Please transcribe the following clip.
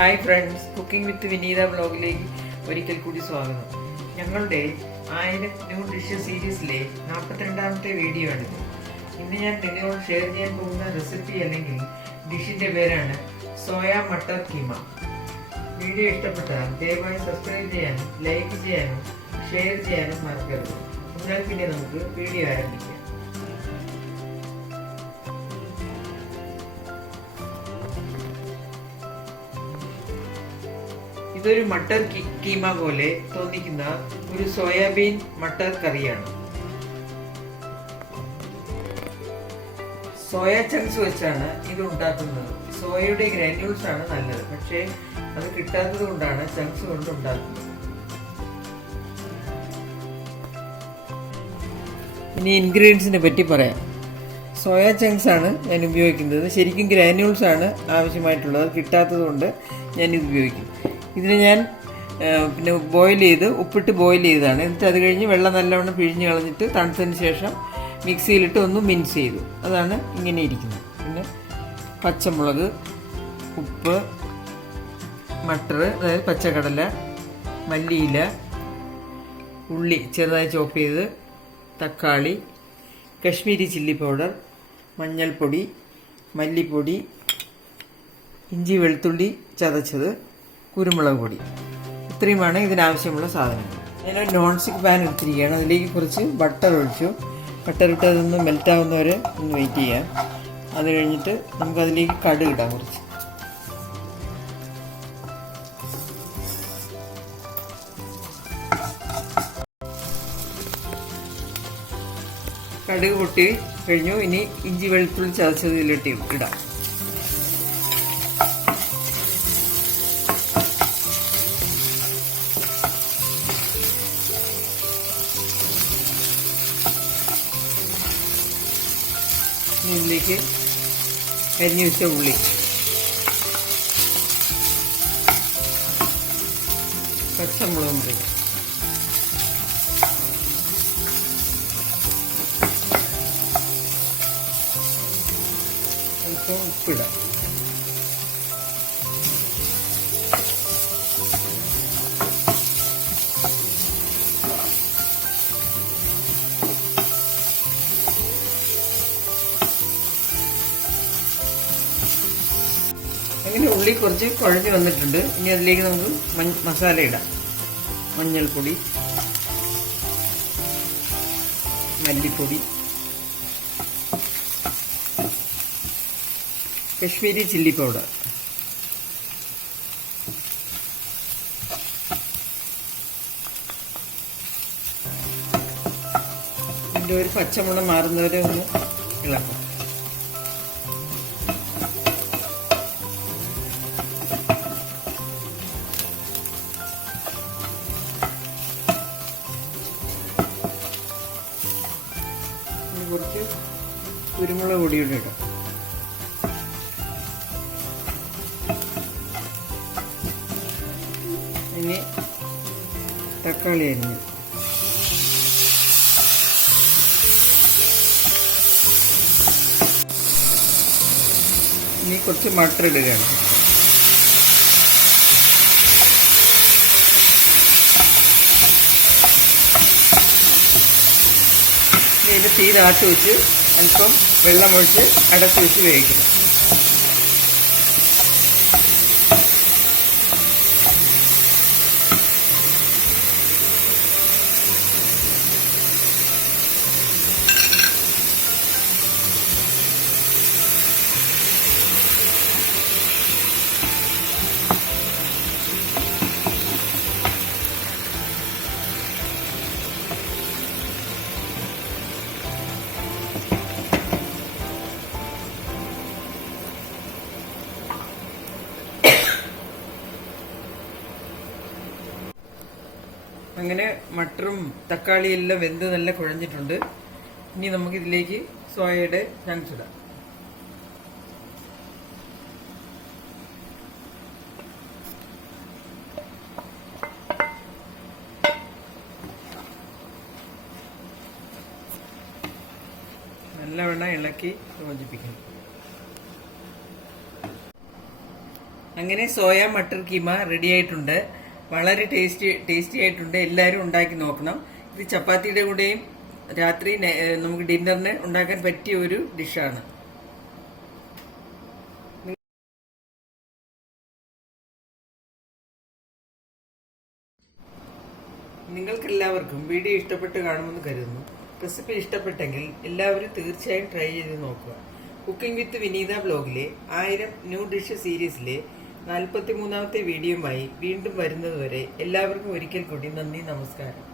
Hi friends, cooking with വിനീത വ്ലോഗിലേക്ക് ഒരിക്കൽ കൂടി സ്വാഗതം. ഞങ്ങളുടെ 1000 ന്യൂ ഡിഷസ് സീരീസിലെ 42ാമത്തെ വീഡിയോ ആണിത്. ഇന്ന് ഞാൻ നിങ്ങളോട് ഷെയർ ചെയ്യാൻ പോകുന്ന റെസിപ്പി അല്ലെങ്കിൽ ഡിഷിന്റെ പേരാണ് സോയ മട്ടർ കീമ. വീഡിയോ ഇഷ്ടപ്പെട്ടാൽ ദയവായി സബ്സ്ക്രൈബ് ചെയ്യാനും ലൈക്ക് ചെയ്യാനും ഷെയർ ചെയ്യാനും മറക്കരുത്. എന്നാൽ പിന്നെ നമുക്ക് വീഡിയോ ആരംഭിക്കാം. ഇതൊരു മട്ടർ കീമ പോലെ തോന്നിക്കുന്ന ഒരു സോയാബീൻ മട്ടർ കറിയാണ്. സോയ ചങ്ക്സ് വെച്ചാണ് ഇത് ഉണ്ടാക്കുന്നത്. സോയയുടെ ഗ്രാന്യൂൾസ് ആണ് നല്ലത്, പക്ഷേ അത് കിട്ടാത്തത് കൊണ്ടാണ് ചങ്ക്സ് കൊണ്ട് ഉണ്ടാക്കുന്നത്. ഇനി ഇൻഗ്രീഡിയൻസിനെ പറ്റി പറയാം. സോയ ചങ്ക്സ് ആണ് ഞാൻ ഉപയോഗിക്കുന്നത്. ശരിക്കും ഗ്രാന്യൂൾസ് ആണ് ആവശ്യമായിട്ടുള്ളത്. കിട്ടാത്തത് കൊണ്ട് ഞാൻ ഇത് ഉപയോഗിക്കും. ഇതിന് ഞാൻ ബോയിൽ ചെയ്ത് ഉപ്പിട്ട് ബോയിൽ ചെയ്തതാണ്. എന്നിട്ട് അത് കഴിഞ്ഞ് വെള്ളം നല്ലവണ്ണം പിഴിഞ്ഞ് കളഞ്ഞിട്ട് തണുത്തതിന് ശേഷം മിക്സിയിലിട്ട് ഒന്ന് മിൻസ് ചെയ്തു. അതാണ് ഇങ്ങനെ ഇരിക്കുന്നത്. പിന്നെ പച്ചമുളക്, ഉപ്പ്, മട്ടർ അതായത് പച്ചക്കടല, മല്ലിയില, ഉള്ളി ചെറുതായി ചോപ്പ് ചെയ്ത്, തക്കാളി, കശ്മീരി ചില്ലി പൗഡർ, മഞ്ഞൾപ്പൊടി, മല്ലിപ്പൊടി, ഇഞ്ചി വെളുത്തുള്ളി ചതച്ചത്, കുരുമുളക് പൊടി. ഇത്രയുമാണ് ഇതിനാവശ്യമുള്ള സാധനങ്ങൾ. ഞാനൊരു നോൺ സ്റ്റിക്ക് പാൻ എടുത്തിരിക്കുകയാണ്. അതിലേക്ക് കുറച്ച് ബട്ടർ ഒഴിച്ചു. ബട്ടർ ഇട്ട് അതൊന്ന് മെൽറ്റാവുന്നവരെ ഒന്ന് വെയിറ്റ് ചെയ്യാം. അത് കഴിഞ്ഞിട്ട് നമുക്കതിലേക്ക് കടുക് ഇടാം. കുറച്ച് കടുക് പൊട്ടി കഴിഞ്ഞു. ഇനി ഇഞ്ചി വെളുത്തുള്ളി ചതച്ചതിലിട്ട് ഇടാം. ഇതിലേക്ക് അരിഞ്ഞു വെച്ച ഉള്ളി, പച്ചമുളകും ഇടുക, അല്പം ഉപ്പിടാം. അങ്ങനെ ഉള്ളി കുറച്ച് കുഴഞ്ഞ് വന്നിട്ടുണ്ട്. ഇനി അതിലേക്ക് നമുക്ക് മസാല ഇടാം. മഞ്ഞൾപ്പൊടി, മല്ലിപ്പൊടി, കശ്മീരി ചില്ലി പൗഡർ, ഇതിൻ്റെ ഒരു പച്ചമുളക് മാറുന്നവരെ ഒന്ന് ഇളക്കാം. കുറച്ച് കുരുമുളക് പൊടിയുടെ ഇടാം. ഇനി തക്കാളി അരിഞ്ഞ്, ഇനി കുറച്ച് മട്ടർ ഇടുകയാണ്. ഇത് തീ താഴ്ത്തി വെച്ച് അല്പം വെള്ളമൊഴിച്ച് അടച്ചു വെച്ച് വേവിക്കണം. അങ്ങനെ മട്ടറും തക്കാളിയും എല്ലാം വെന്ത് നല്ല കുഴഞ്ഞിട്ടുണ്ട്. ഇനി നമുക്കിതിലേക്ക് സോയയുടെ ചങ്ക്സ് ഇടാം. നല്ലവണ്ണം ഇളക്കി യോജിപ്പിക്കണം. അങ്ങനെ സോയ മട്ടർ കീമ റെഡി ആയിട്ടുണ്ട്. വളരെ ടേസ്റ്റി ആയിട്ടുണ്ട്. എല്ലാവരും ഉണ്ടാക്കി നോക്കണം. ഇത് ചപ്പാത്തിയുടെ കൂടെയും രാത്രി നമുക്ക് ഡിന്നറിന് ഉണ്ടാക്കാൻ പറ്റിയ ഒരു ഡിഷാണ്. നിങ്ങൾക്കെല്ലാവർക്കും വീഡിയോ ഇഷ്ടപ്പെട്ട് കാണുമെന്ന് കരുതുന്നു. റെസിപ്പി ഇഷ്ടപ്പെട്ടെങ്കിൽ എല്ലാവരും തീർച്ചയായും ട്രൈ ചെയ്ത് നോക്കുക. കുക്കിംഗ് വിത്ത് വിനീത ബ്ലോഗിലെ 1000 ന്യൂ ഡിഷ് സീരീസിലെ 43ാമത്തെ വീഡിയോയുമായി വീണ്ടും വരുന്നതുവരെ എല്ലാവർക്കും ഒരിക്കൽ കൂടി നന്ദി, നമസ്കാരം.